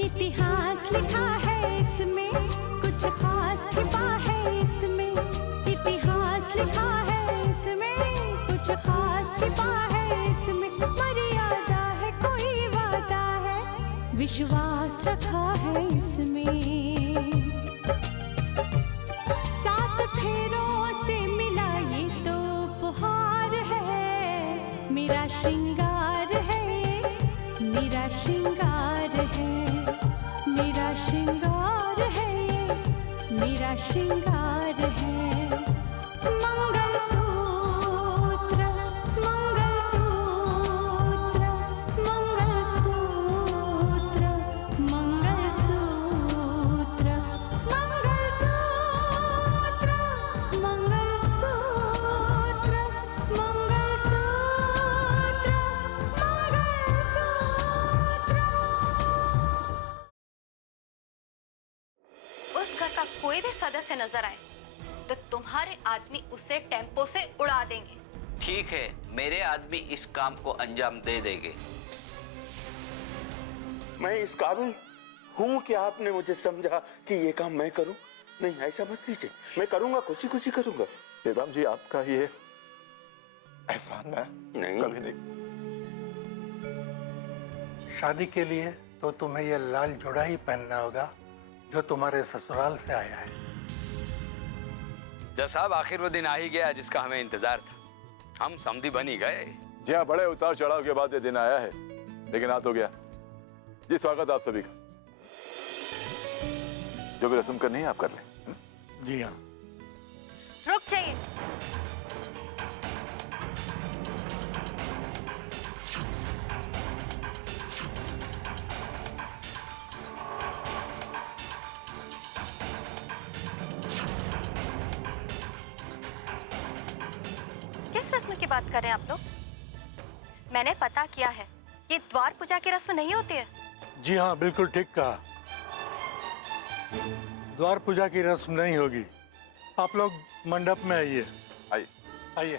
इतिहास लिखा है इसमें, कुछ खास छिपा है इसमें। इतिहास लिखा है इसमें, कुछ खास छिपा है इसमें। मर्यादा है, कोई वादा है, विश्वास रखा है इसमें। सात फेरों से मिला ये तो उपहार है, मेरा श्रृंगार है, मेरा श्रृंगार है, मेरा श्रृंगार है, मेरा श्रृंगार है। मंगलसूत्र, मंगलसूत्र, मंगलसूत्र, मंगलसूत्र, मंगलसूत्र, मंगलसूत्र, मंगलसूत्र। उस घर का कोई भी सदस्य नजर आए तो तुम्हारे आदमी उसे टेम्पो से उड़ा देंगे। ठीक है, मेरे आदमी इस काम को अंजाम दे देंगे। मैं इस काबिल हूँ कि आपने मुझे समझा कि ये काम मैं करूँ? नहीं, ऐसा मत कीजिए, मैं करूँगा, खुशी खुशी करूँगा। बेगम जी, आपका ये एहसान है नहीं, कभी नहीं। शादी के लिए तो तुम्हें ये लाल जोड़ा ही पहनना होगा जो तुम्हारे ससुराल से आया है। जज साहब, आखिर वो दिन आ ही गया जिसका हमें इंतजार था। हम समधी बन ही गए। जी हाँ, बड़े उतार चढ़ाव के बाद ये दिन आया है, लेकिन आ तो गया। जी, स्वागत आप सभी का। जो भी रस्म करनी है आप कर लें। जी हाँ। रुक जाइए। किस रस्म की बात कर रहे हैं आप लोग? मैंने पता किया है, ये द्वार पूजा की रस्म नहीं होती है। जी हाँ, बिल्कुल ठीक कहा। द्वार पूजा की रस्म नहीं होगी। आप लोग मंडप में आइए। आइए आइए।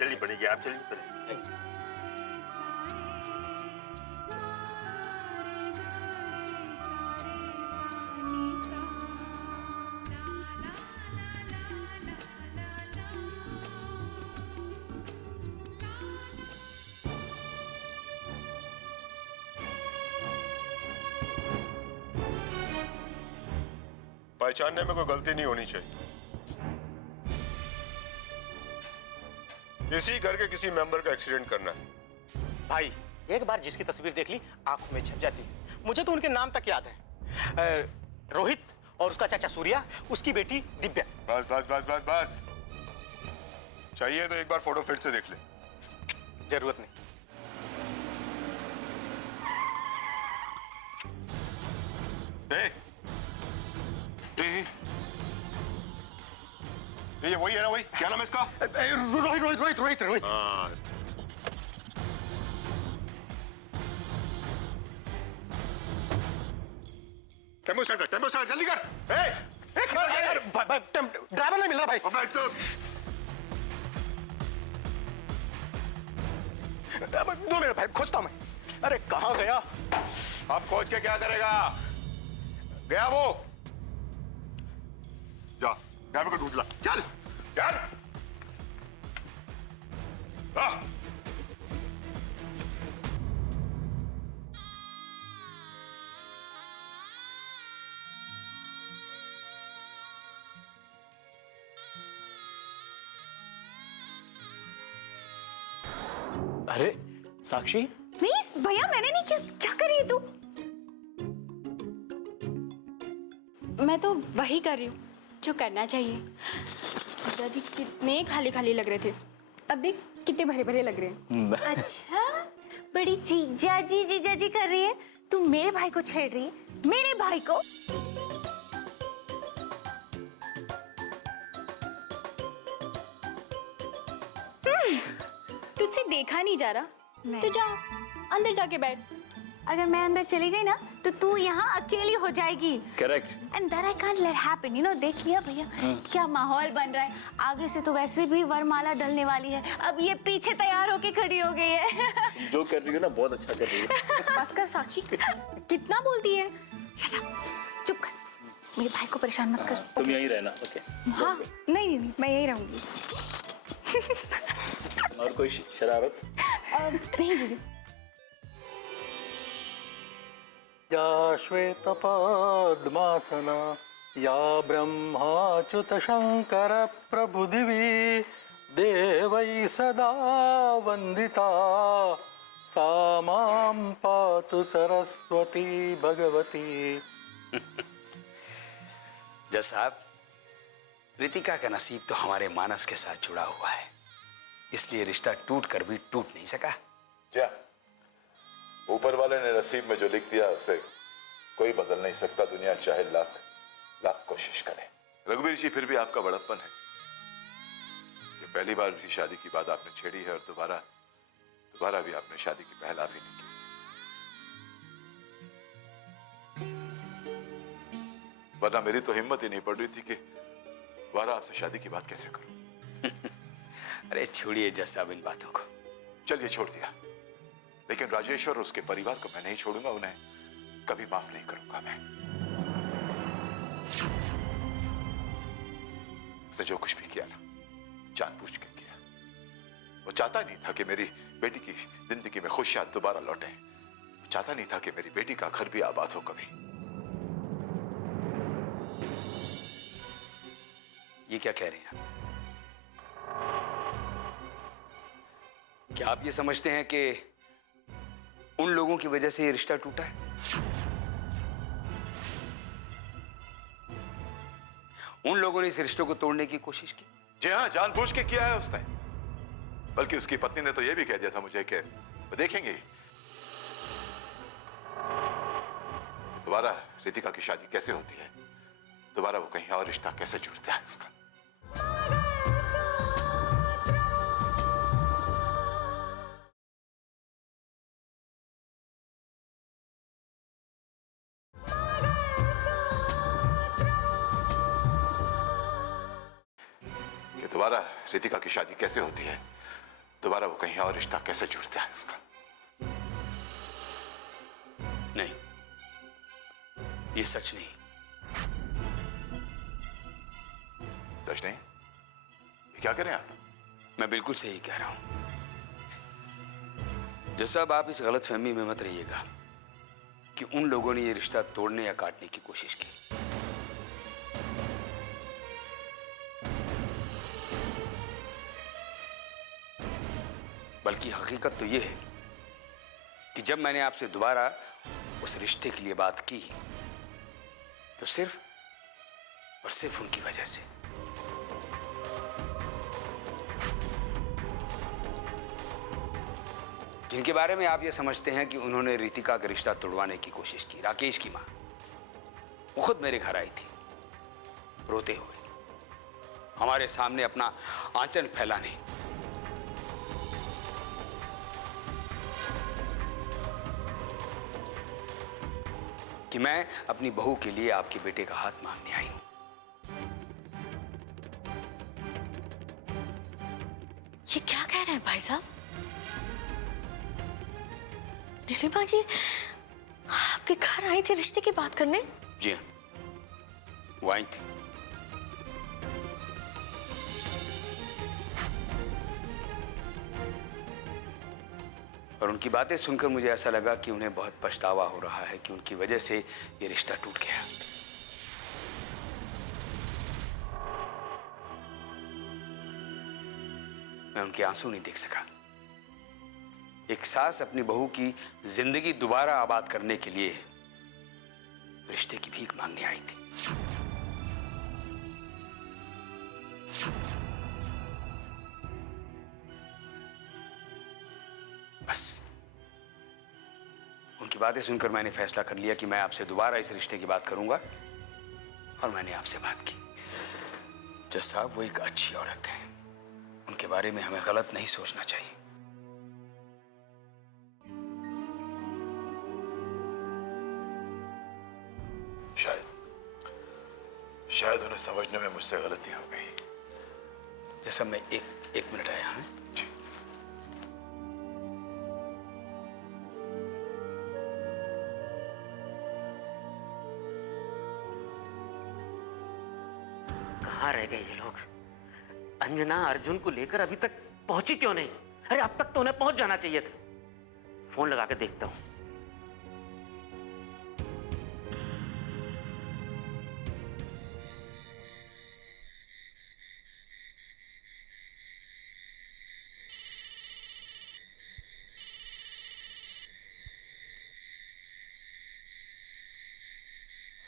चलिए पंडित जी, आप चलिए। पहचानने में कोई गलती नहीं होनी चाहिए। इसी घर के किसी मेंबर का एक्सीडेंट करना है। भाई, एक बार जिसकी तस्वीर देख ली आंखों में छप जाती है। मुझे तो उनके नाम तक याद है, रोहित और उसका चाचा सूर्या, उसकी बेटी दिव्या। बस बस बस बस बस, चाहिए तो एक बार फोटो फिर से देख ले। जरूरत नहीं। ये वही है ना? वही, क्या नाम है इसका? रोहित रोहित रोहित रोहित रोहित। हाँ। टेम्पो स्टार्ट जल्दी कर। ड्राइवर नहीं मिल रहा भाई। तो दो मिनट भाई, खोजता हूं मैं। अरे कहाँ गया? आप खोज के क्या करेगा? गया वो। जा, ड्राइवर को ढूंढ ला। चल यार। अरे साक्षी। नहीं भैया, मैंने नहीं किया। क्या कर रही है तू? मैं तो वही कर रही हूँ जो करना चाहिए। जीजा जी कितने खाली खाली लग रहे थे, अब देख कितने भरे भरे लग रहे हैं। अच्छा, बड़ी जीजा जी कर रही है। तू मेरे भाई को छेड़ रही है? मेरे भाई को? तुझसे देखा नहीं जा रहा, तो जा अंदर जाके बैठ। अगर मैं अंदर चली गई ना तो तू यहाँ अकेली हो जाएगी। Correct. And that I can't let happen, you know. देख लिया भैया क्या माहौल बन रहा है। आगे से तो वैसे भी वरमाला डलने वाली है, अब ये पीछे तैयार होके खड़ी हो गई है। जो कर रही हो ना बहुत अच्छा कर रही हो। बस कर साक्षी, कितना बोलती है। Shut up, चुप कर, मेरे भाई को परेशान मत कर। तुम यहीं रहना, ओके? हाँ, नहीं, मैं यहीं रहूंगी। और कोई शरारत? नहीं जीजू। या श्वेतपद्मासना या ब्रह्माच्युत शंकर प्रभुदिवी देवै सदा वंदिता सा मां पातु सरस्वती भगवती। जज साहब, रितिका का नसीब तो हमारे मानस के साथ जुड़ा हुआ है, इसलिए रिश्ता टूट कर भी टूट नहीं सका। क्या ऊपर वाले ने नसीब में जो लिख दिया उसे कोई बदल नहीं सकता, दुनिया चाहे लाख लाख कोशिश करे। रघुवीर जी, फिर भी आपका बड़प्पन है। ये पहली बार भी शादी की बात आपने छेड़ी है और दोबारा भी आपने शादी की पहल भी नहीं की। वरना मेरी तो हिम्मत ही नहीं पड़ रही थी कि दोबारा आपसे शादी की बात कैसे करूं। अरे छोड़िए जज साहब इन बातों को। चलिए छोड़ दिया, लेकिन राजेश और उसके परिवार को मैं नहीं छोड़ूंगा, उन्हें कभी माफ नहीं करूंगा मैं। उसने जो कुछ भी किया ना, जानबूझ के किया। वो चाहता नहीं था कि मेरी बेटी की जिंदगी में खुशियां दोबारा लौटे। वो चाहता नहीं था कि मेरी बेटी का घर भी आबाद हो कभी। ये क्या कह रहे हैं आप? क्या आप ये समझते हैं कि उन लोगों की वजह से ये रिश्ता टूटा है? उन लोगों ने इस रिश्ते को तोड़ने की कोशिश की? जी हाँ, जानबूझ के किया है उसने। बल्कि उसकी पत्नी ने तो यह भी कह दिया था मुझे कि वो देखेंगे दोबारा रितिका की शादी कैसे होती है, दोबारा वो कहीं और रिश्ता कैसे जुड़ता है उसका। दोबारा रितिका की शादी कैसे होती है, दोबारा वो कहीं और रिश्ता कैसे जुड़ता है उसका। नहीं, ये सच नहीं। सच नहीं? ये क्या करें आप? मैं बिल्कुल सही कह रहा हूं। जज साहब, आप इस गलतफहमी में मत रहिएगा कि उन लोगों ने ये रिश्ता तोड़ने या काटने की कोशिश की। बल्कि हकीकत तो यह है कि जब मैंने आपसे दोबारा उस रिश्ते के लिए बात की तो सिर्फ और सिर्फ उनकी वजह से। जिनके बारे में आप ये समझते हैं कि उन्होंने रितिका का रिश्ता तोड़वाने की कोशिश की, राकेश की मां, वो खुद मेरे घर आई थी रोते हुए, हमारे सामने अपना आंचल फैलाने। कि मैं अपनी बहू के लिए आपके बेटे का हाथ मांगने आई हूं। ये क्या कह रहे हैं भाई साहब? नीलिमा जी आपके घर आई थी रिश्ते की बात करने? जी हाँ, वो आई थी। और उनकी बातें सुनकर मुझे ऐसा लगा कि उन्हें बहुत पछतावा हो रहा है कि उनकी वजह से ये रिश्ता टूट गया। मैं उनके आंसू नहीं देख सका। एक सास अपनी बहू की जिंदगी दोबारा आबाद करने के लिए रिश्ते की भीख मांगने आई थी। बस उनकी बातें सुनकर मैंने फैसला कर लिया कि मैं आपसे दोबारा इस रिश्ते की बात करूंगा, और मैंने आपसे बात की। जज साहब, वो एक अच्छी औरत है, उनके बारे में हमें गलत नहीं सोचना चाहिए। शायद उन्हें समझने में मुझसे गलती हो गई। जैसा मैं एक मिनट आया। हाँ कहाँ रह गए ये लोग? अंजना अर्जुन को लेकर अभी तक पहुंची क्यों नहीं? अरे अब तक तो उन्हें पहुंच जाना चाहिए था। फोन लगा के देखता हूं।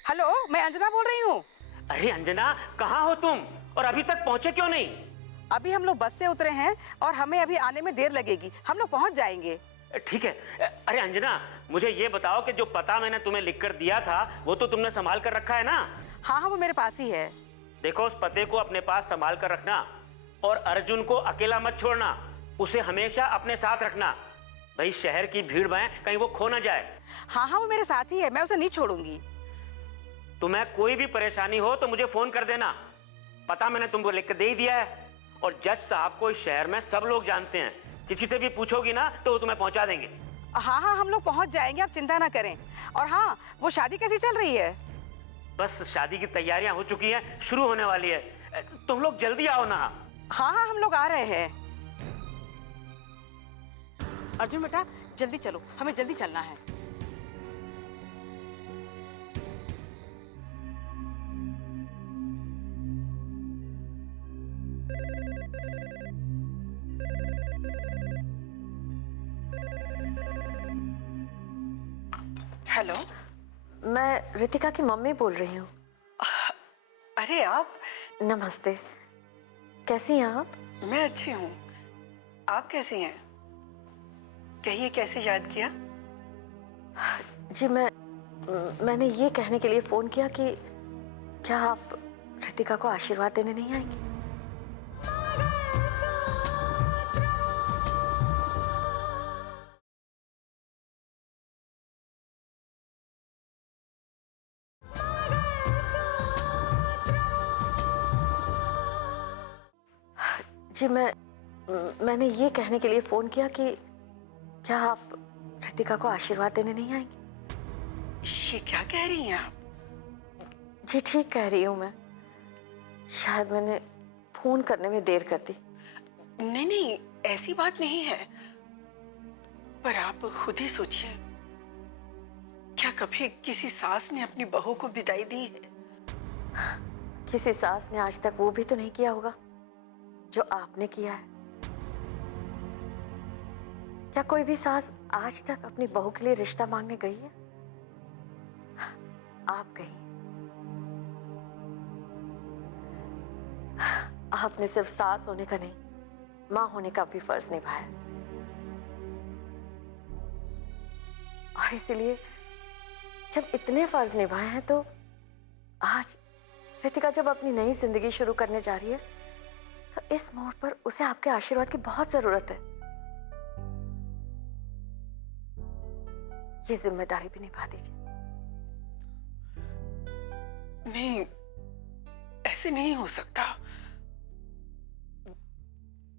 हेलो, मैं अंजना बोल रही हूँ। अरे अंजना, कहाँ हो तुम और अभी तक पहुंचे क्यों नहीं? अभी हम लोग बस से उतरे हैं और हमें अभी आने में देर लगेगी। हम लोग पहुंच जाएंगे। ठीक है। अरे अंजना, मुझे ये बताओ कि जो पता मैंने तुम्हें लिखकर दिया था वो तो तुमने संभाल कर रखा है ना? हाँ हाँ, वो मेरे पास ही है। देखो, उस पते को अपने पास संभाल कर रखना और अर्जुन को अकेला मत छोड़ना। उसे हमेशा अपने साथ रखना। भाई, शहर की भीड़ में कहीं वो खो ना जाए। हाँ हाँ, वो मेरे साथ ही है, मैं उसे नहीं छोड़ूंगी। तुम्हें कोई भी परेशानी हो तो मुझे फोन कर देना। पता मैंने तुमको लिख के दे ही दिया है और जज साहब को इस शहर में सब लोग जानते हैं। किसी से भी पूछोगी ना तो वो तुम्हें पहुंचा देंगे। हाँ हाँ, हम लोग पहुंच जाएंगे, आप चिंता ना करें। और हाँ, वो शादी कैसी चल रही है? बस शादी की तैयारियां हो चुकी हैं, शुरू होने वाली है। तुम लोग जल्दी आओ ना। हाँ हाँ, हम लोग आ रहे हैं। अर्जुन बेटा, जल्दी चलो, हमें जल्दी चलना है। हेलो, मैं रितिका की मम्मी बोल रही हूँ। अरे आप? नमस्ते, कैसी हैं आप? मैं अच्छी हूँ, आप कैसी हैं? कहिए, कैसे याद किया? जी, मैंने ये कहने के लिए फोन किया कि क्या आप रितिका को आशीर्वाद देने नहीं आएंगी? जी, मैंने ये कहने के लिए फोन किया कि क्या आप रितिका को आशीर्वाद देने नहीं आएंगी? ये क्या कह रही हैं आप? जी, ठीक कह रही हूँ मैं। शायद मैंने फोन करने में देर कर दी। नहीं नहीं, ऐसी बात नहीं है। पर आप खुद ही सोचिए, क्या कभी किसी सास ने अपनी बहू को विदाई दी है? किसी सास ने आज तक वो भी तो नहीं किया होगा जो आपने किया है। क्या कोई भी सास आज तक अपनी बहू के लिए रिश्ता मांगने गई है? आप गई। आपने सिर्फ सास होने का नहीं, मां होने का भी फर्ज निभाया। और इसलिए जब इतने फर्ज निभाए हैं तो आज रितिका जब अपनी नई जिंदगी शुरू करने जा रही है तो इस मोड़ पर उसे आपके आशीर्वाद की बहुत जरूरत है। ये जिम्मेदारी भी निभा दीजिए। नहीं, ऐसे नहीं हो सकता।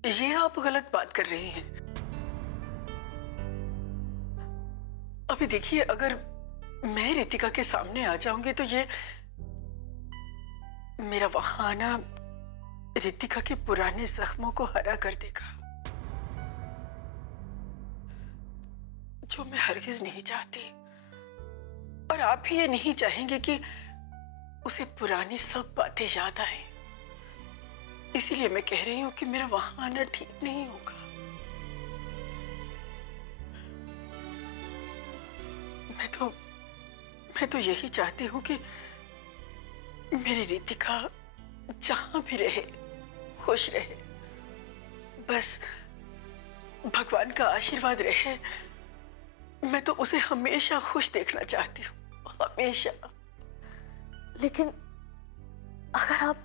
ये आप गलत बात कर रही हैं। अभी देखिए, अगर मैं रितिका के सामने आ जाऊंगी तो ये मेरा वहां आना रितिका के पुराने जख्मों को हरा कर देगा, जो मैं हरगिज नहीं चाहती। और आप भी ये नहीं चाहेंगे कि उसे पुरानी सब बातें याद आए। इसीलिए मैं कह रही हूं कि मेरा वहां आना ठीक नहीं होगा। मैं तो यही चाहती हूँ कि मेरी रितिका जहां भी रहे खुश रहे। बस भगवान का आशीर्वाद रहे। मैं तो उसे हमेशा खुश देखना चाहती हूँ, हमेशा। लेकिन अगर आप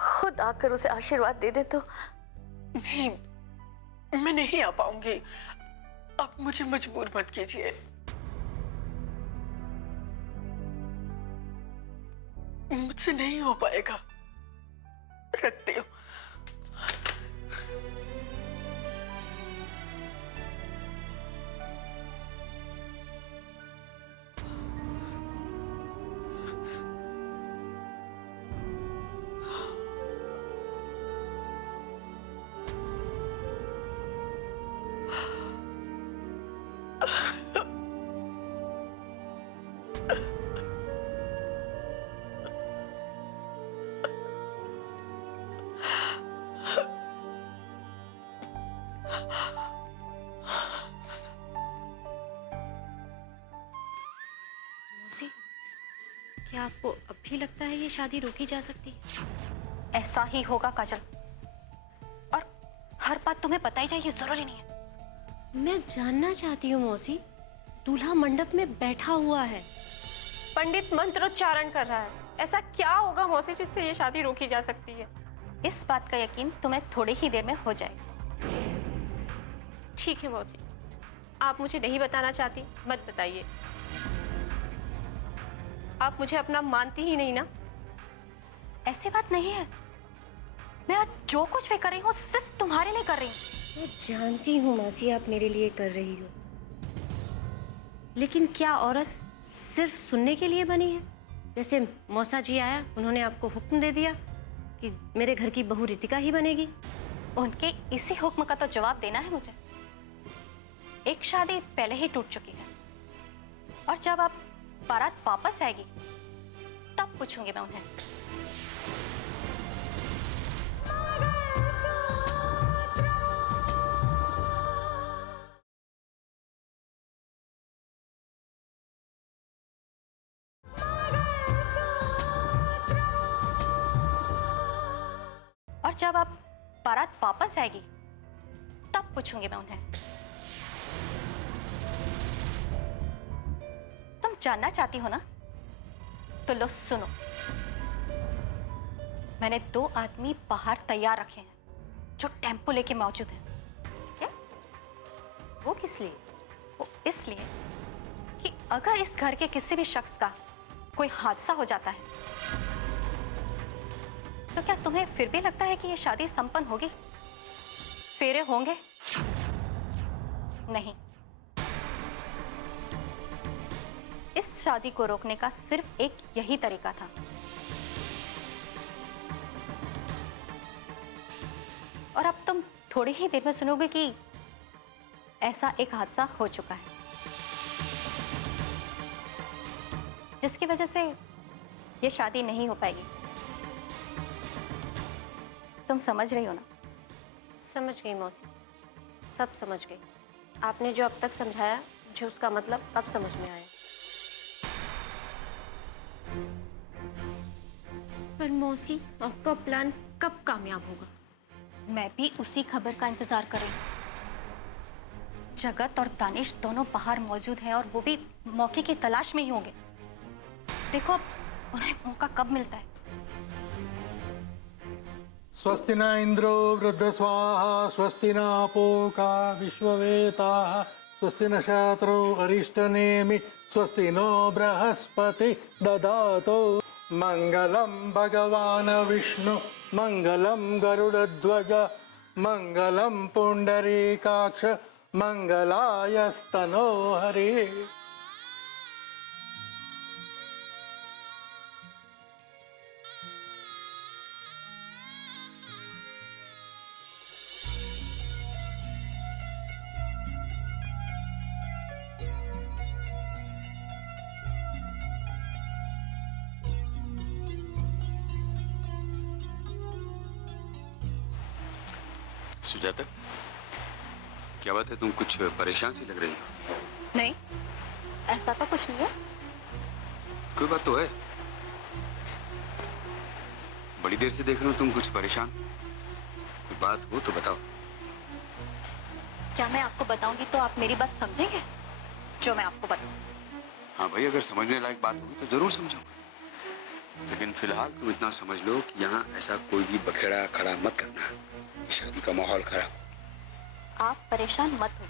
खुद आकर उसे आशीर्वाद दे दे तो? नहीं, मैं नहीं आ पाऊंगी। आप मुझे मजबूर मत कीजिए। मुझसे नहीं हो पाएगा। रखती हूँ। क्या आपको अब भी लगता है ये शादी रोकी जा सकती है? ऐसा ही होगा काजल, और हर बात तुम्हें पता ही चाहिए जरूरी नहीं है। मैं जानना चाहती हूँ मौसी, दूल्हा मंडप में बैठा हुआ है, पंडित मंत्रोच्चारण कर रहा है। ऐसा क्या होगा मौसी जिससे ये शादी रोकी जा सकती है? इस बात का यकीन तुम्हें थोड़ी ही देर में हो जाएगा। ठीक है मौसी, आप मुझे नहीं बताना चाहती मत बताइए। आप मुझे अपना मानती ही नहीं ना? ऐसी बात नहीं है, मैं आज जो कुछ भी कर रही हूँ सिर्फ तुम्हारे लिए कर रही हूँ। मैं जानती हूँ मौसी आप मेरे लिए कर रही हो, लेकिन क्या औरत सिर्फ सुनने के लिए बनी है? जैसे मौसा जी आया, उन्होंने आपको हुक्म दे दिया कि मेरे घर की बहू रितिका ही बनेगी। उनके इसी हुक्म का तो जवाब देना है मुझे। एक शादी पहले ही टूट चुकी है, और जब अब बारात वापस आएगी तब पूछूंगी मैं उन्हें। और जब अब बारात वापस आएगी तब पूछूंगी मैं उन्हें। तुम जानना चाहती हो ना, तो लो सुनो। मैंने 2 आदमी बाहर तैयार रखे हैं जो टेम्पो लेके मौजूद हैं। क्या? वो किस लिए? वो इसलिए कि अगर इस घर के किसी भी शख्स का कोई हादसा हो जाता है तो क्या तुम्हें फिर भी लगता है कि ये शादी संपन्न होगी? फेरे होंगे? नहीं। इस शादी को रोकने का सिर्फ एक यही तरीका था। और अब तुम थोड़ी ही देर में सुनोगे कि ऐसा एक हादसा हो चुका है जिसकी वजह से ये शादी नहीं हो पाएगी। तुम समझ रही हो ना? समझ गई मौसी, सब समझ गई। आपने जो अब तक समझाया मुझे उसका मतलब अब समझ में आया। पर मौसी, आपका प्लान कब कामयाब होगा? मैं भी उसी खबर का इंतजार कर रही हूँ। जगत और दानिश दोनों बाहर मौजूद हैं, और वो भी मौके की तलाश में ही होंगे। देखो अब उन्हें मौका कब मिलता है। स्वस्ति न इंद्रो वृद्धस्वाहा, स्वस्ति न पूषा विश्ववेदाः, स्वस्ति न क्षत्रो अरिष्टनेमि, स्वस्ति नो बृहस्पति ददातु। मंगलम भगवान विष्णु, मंगलम गरुड़ध्वज, मंगलम पुंडरीकाक्ष, मंगलायस्तनो हरि। सुजाता, क्या बात है? तुम कुछ परेशान सी लग रही हो। नहीं, ऐसा तो कुछ नहीं है। कोई बात तो है। बड़ी देर से देख रहा हूँ तुम कुछ परेशान। कोई बात हो तो बताओ। क्या मैं आपको बताऊंगी तो आप मेरी बात समझेंगे जो मैं आपको बताऊं? हाँ भाई, अगर समझने लायक बात होगी तो जरूर समझूंगा, लेकिन फिलहाल तुम इतना समझ लो कि यहाँ ऐसा कोई भी बखेड़ा खड़ा मत करना। शादी का माहौल खराब। आप परेशान मत हो,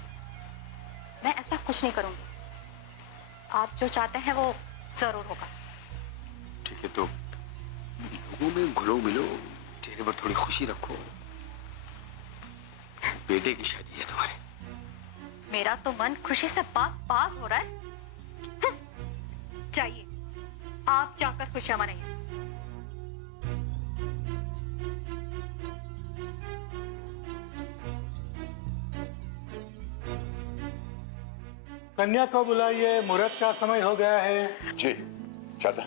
मैं ऐसा कुछ नहीं करूंगी। आप जो चाहते हैं वो जरूर होगा। ठीक है, तो लोगों में घुलो मिलो, चेहरे पर थोड़ी खुशी रखो। बेटे की शादी है तुम्हारे। मेरा तो मन खुशी से बाग बाग हो रहा है। जाइए, आप जाकर खुशियां मनाइए। कन्या को बुलाइए, मुहूर्त का समय हो गया है। जी शारदा।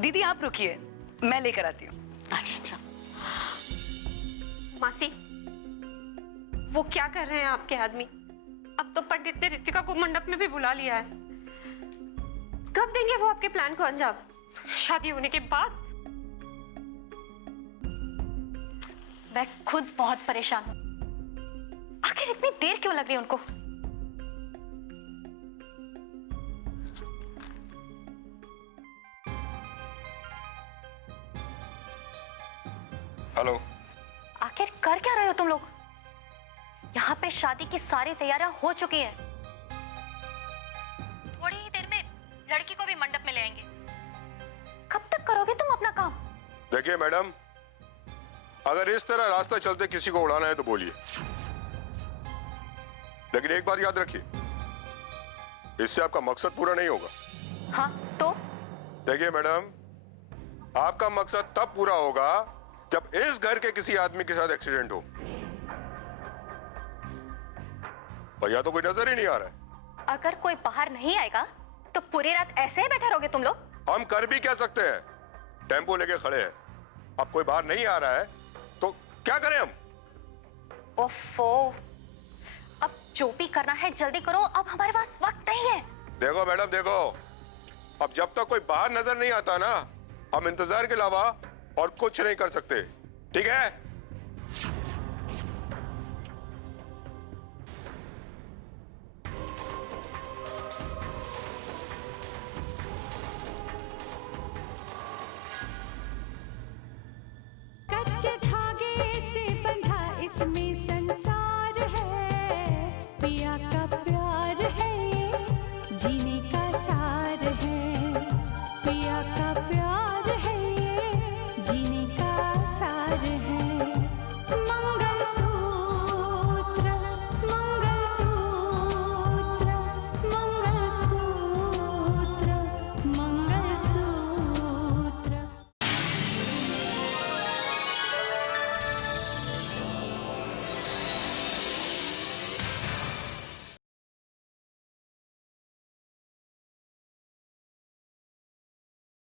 दीदी आप रुकिए, मैं लेकर आती हूँ। अच्छा। मासी, वो क्या कर रहे हैं आपके आदमी? अब तो पंडित ने रितिका को मंडप में भी बुला लिया है। कब देंगे वो आपके प्लान को अंजाम? शादी होने के बाद? मैं खुद बहुत परेशान हूं। आखिर इतनी देर क्यों लग रही है उनको? हेलो। आखिर कर क्या रहे हो तुम लोग? यहाँ पे शादी की सारी तैयारियां हो चुकी है। थोड़ी ही देर में लड़की को भी मंडप में ले आएंगे। कब तक करोगे तुम अपना काम? देखिए मैडम, अगर इस तरह रास्ता चलते किसी को उड़ाना है तो बोलिए, लेकिन एक बात याद रखिए, इससे आपका मकसद पूरा नहीं होगा। हाँ तो? देखिए मैडम, आपका मकसद तब पूरा होगा जब इस घर के किसी आदमी के साथ एक्सीडेंट हो, और या तो कोई नजर ही नहीं आ रहा है। अगर कोई बाहर नहीं आएगा तो पूरी रात ऐसे ही बैठे रहोगे तुम लोग? हम कर भी क्या सकते हैं? टेम्पो लेके खड़े हैं, अब कोई बाहर नहीं आ रहा है तो क्या करें हम? ओफो, अब जो भी करना है जल्दी करो, अब हमारे पास वक्त नहीं है। देखो मैडम देखो, अब जब तक कोई बाहर नजर नहीं आता ना, हम इंतजार के अलावा और कुछ नहीं कर सकते, ठीक है? कच्चे धागे से बंधा इसमें संसार है, पिया का प्यार है ये जीने का सार है, पिया का प्यार है ये जीने का सार है।